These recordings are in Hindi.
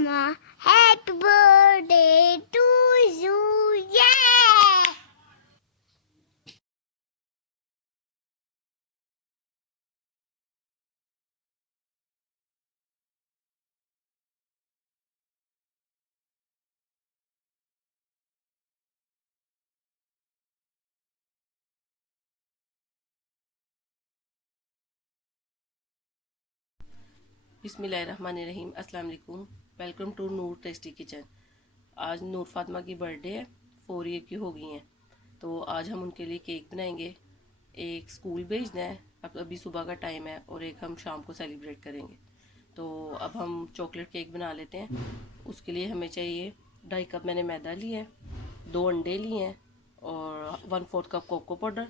Mama, happy birthday to you. Yeah! बिस्मिल्लाहिर्रहमानिर्रहीम। अस्सलाम वालेकुम। Welcome to Noor tasty kitchen. आज नूर फातिमा की बर्थडे है, 4 ईयर की हो गई हैं, तो आज हम उनके लिए केक बनाएंगे। एक स्कूल भेजना है, अब अभी सुबह का टाइम है, और एक हम शाम को सेलिब्रेट करेंगे। तो अब हम चॉकलेट केक बना लेते हैं। उसके लिए हमें चाहिए 2.5 कप मैंने मैदा लिया है, 2 अंडे लिए हैं, और 1/4 cup cocoa powder,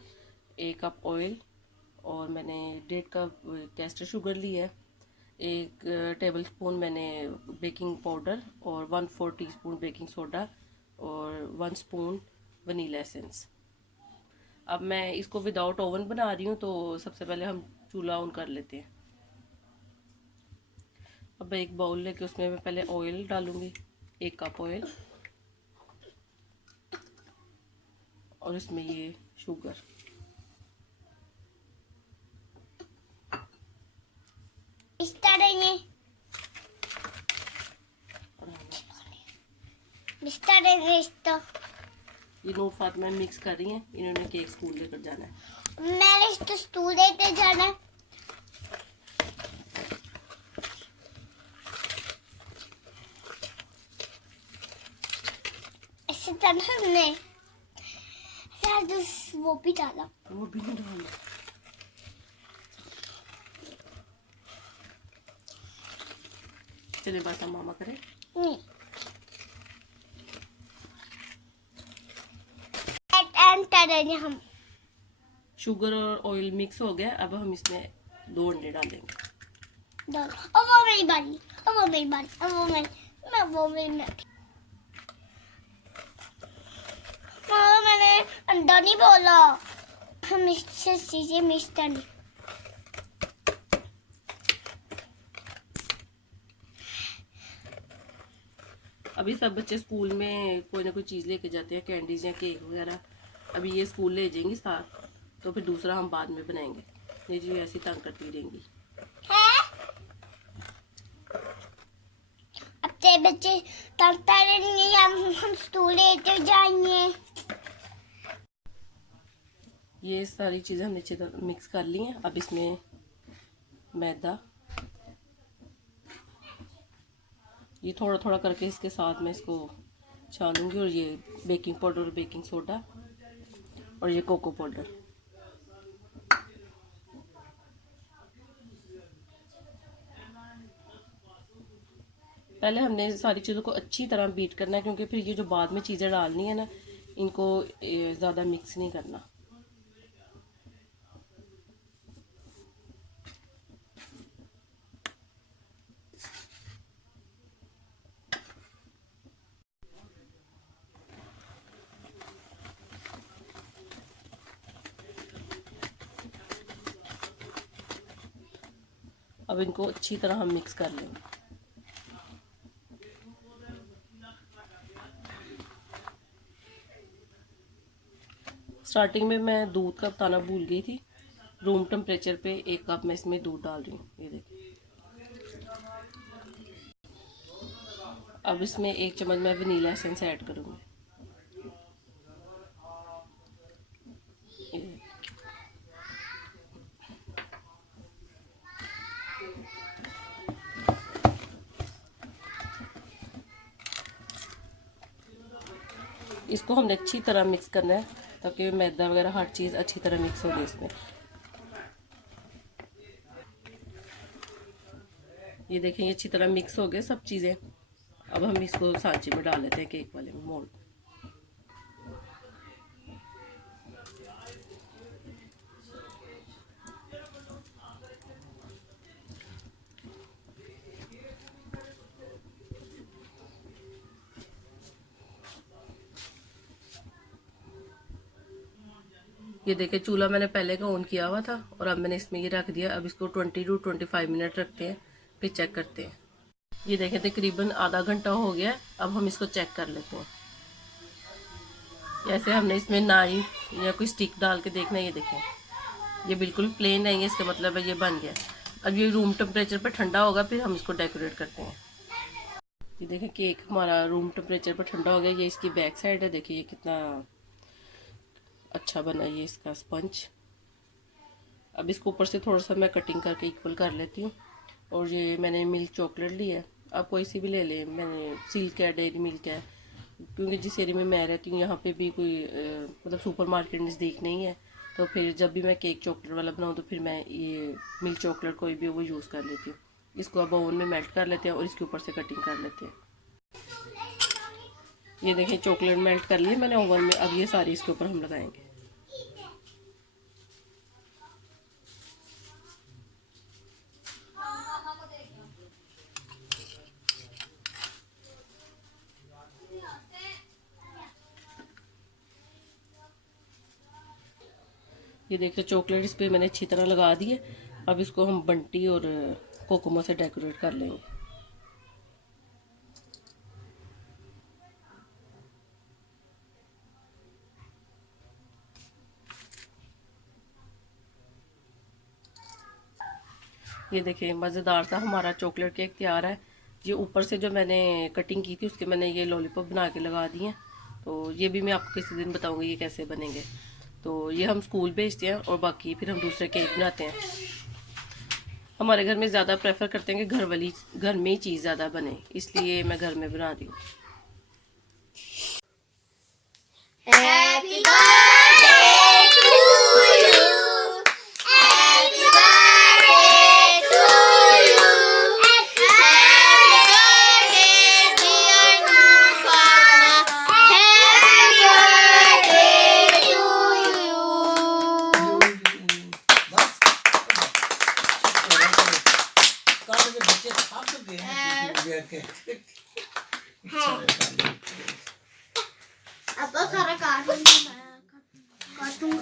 1 cup oil, और मैंने 1.5 कप कैस्टर शुगर लिया है, 1 टेबल स्पून मैंने बेकिंग पाउडर, और 1/4 टीस्पून बेकिंग सोडा, और 1 स्पून वनीला एसेंस। अब मैं इसको विदाउट ओवन बना रही हूँ, तो सबसे पहले हम चूल्हा ऑन कर लेते हैं। अब एक बाउल लेके उसमें मैं पहले ऑयल डालूंगी, 1 कप ऑयल, और इसमें ये शुगर। ये नूर फातिमा मिक्स कर रही हैं, इन्होंने केक स्कूल लेकर जाना है। मैंने तो स्कूल लेकर जाना है। ऐसे तरह हमने शायद वो भी डाला, वो भी नहीं डालना। चलिए बस हम मामा करें। नहीं एंड करेंगे हम। शुगर और ऑयल मिक्स हो गया, अब हम इसमें 2 अंडे डालेंगे। डाल, अब वो मेरी बारी, अब वो मेरी बारी, अब वो मेरी, वो मेरी। मैंने अंडा नहीं बोला, हम इससे चीजें मिक्स करनी। अभी सब बच्चे स्कूल में कोई ना कोई चीज़ लेके जाते हैं, कैंडीज या केक वगैरह। अभी ये स्कूल ले जाएंगी साथ, तो फिर दूसरा हम बाद में बनाएंगे। ये जी ऐसी तंग करती रहेंगी। अब ते बच्चे तंग करेंगे, हम स्कूल लेके जाएंगे। ये सारी चीज़ें हमने अच्छी तरह मिक्स कर ली हैं। अब इसमें मैदा, ये थोड़ा थोड़ा करके इसके साथ में इसको छानूंगी, और ये बेकिंग पाउडर और बेकिंग सोडा, और ये कोको पाउडर। पहले हमने सारी चीज़ों को अच्छी तरह बीट करना है, क्योंकि फिर ये जो बाद में चीज़ें डालनी है ना, इनको ज़्यादा मिक्स नहीं करना। अब इनको अच्छी तरह हम मिक्स कर लेंगे। स्टार्टिंग में मैं दूध का बताना भूल गई थी। रूम टेम्परेचर पे 1 कप मैं इसमें दूध डाल रही हूँ, ये देखिए। अब इसमें 1 चम्मच मैं वनीला एसेंस ऐड करूँगी। इसको हमने अच्छी तरह मिक्स करना है, ताकि मैदा वगैरह हर चीज़ अच्छी तरह मिक्स हो जाए इसमें। ये देखें, ये अच्छी तरह मिक्स हो गए सब चीज़ें। अब हम इसको सांचे में डाल लेते हैं, केक वाले में मोल्ड। ये देखें, चूल्हा मैंने पहले का ऑन किया हुआ था, और अब मैंने इसमें ये रख दिया। अब इसको 20 to 25 मिनट रखते हैं, फिर चेक करते हैं। ये देखें तकरीबन आधा घंटा हो गया। अब हम इसको चेक कर लेते हैं। जैसे हमने इसमें नाइफ या कोई स्टिक डाल के देखना है। ये देखें ये बिल्कुल प्लेन नहीं है, इसका मतलब है ये बन गया। अब ये रूम टेम्परेचर पर ठंडा होगा, फिर हम इसको डेकोरेट करते हैं। ये देखें केक हमारा रूम टेम्परेचर पर ठंडा हो गया। ये इसकी बैक साइड है, देखिए ये कितना अच्छा बना ये इसका स्पंज। अब इसको ऊपर से थोड़ा सा मैं कटिंग करके इक्वल कर लेती हूँ। और ये मैंने मिल्क चॉकलेट ली है, आप कोई सी भी ले लें। मैंने सिल्क है, डेयरी मिल्क है, क्योंकि जिस एरिया में मैं रहती हूँ यहाँ पे भी कोई मतलब सुपर मार्केट नज़दीक नहीं है। तो फिर जब भी मैं केक चॉकलेट वाला बनाऊँ तो फिर मैं ये मिल्क चॉकलेट कोई भी वो यूज़ कर लेती हूँ। इसको अब ओवन में मेल्ट कर लेते हैं और इसके ऊपर से कटिंग कर लेते हैं। ये देखें चॉकलेट मेल्ट कर लिए मैंने ओवन में। अब ये सारी इसके ऊपर हम लगाएंगे। ये देखिए चॉकलेट इस पे मैंने अच्छी तरह लगा दी है। अब इसको हम बंटी और कोकोमो से डेकोरेट कर लेंगे। ये देखिए मज़ेदार सा हमारा चॉकलेट केक तैयार है। ये ऊपर से जो मैंने कटिंग की थी उसके मैंने ये लॉलीपॉप बना के लगा दिए हैं। तो ये भी मैं आपको किसी दिन बताऊंगी ये कैसे बनेंगे। तो ये हम स्कूल भेजते हैं और बाकी फिर हम दूसरे केक बनाते हैं। हमारे घर में ज़्यादा प्रेफर करते हैं कि घर में ही चीज़ ज़्यादा बने, इसलिए मैं घर में बना दी हूँ। Happy birthday to you. Happy birthday to you. Happy birthday dear Nufana. Happy birthday to you. बच्चे खा चुके हैं। अब तो सारा कार्टून कार्टून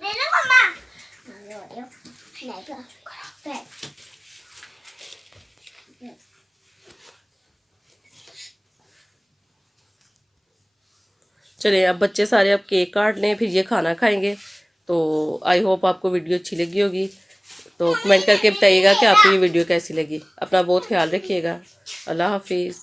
ले लो मम्मा। चलिए अब बच्चे सारे अब केक काट लें, फिर ये खाना खाएंगे। तो आई होप आपको वीडियो अच्छी लगी होगी। तो कमेंट करके बताइएगा कि आपको ये वीडियो कैसी लगी। अपना बहुत ख्याल रखिएगा। अल्लाह हाफिज़।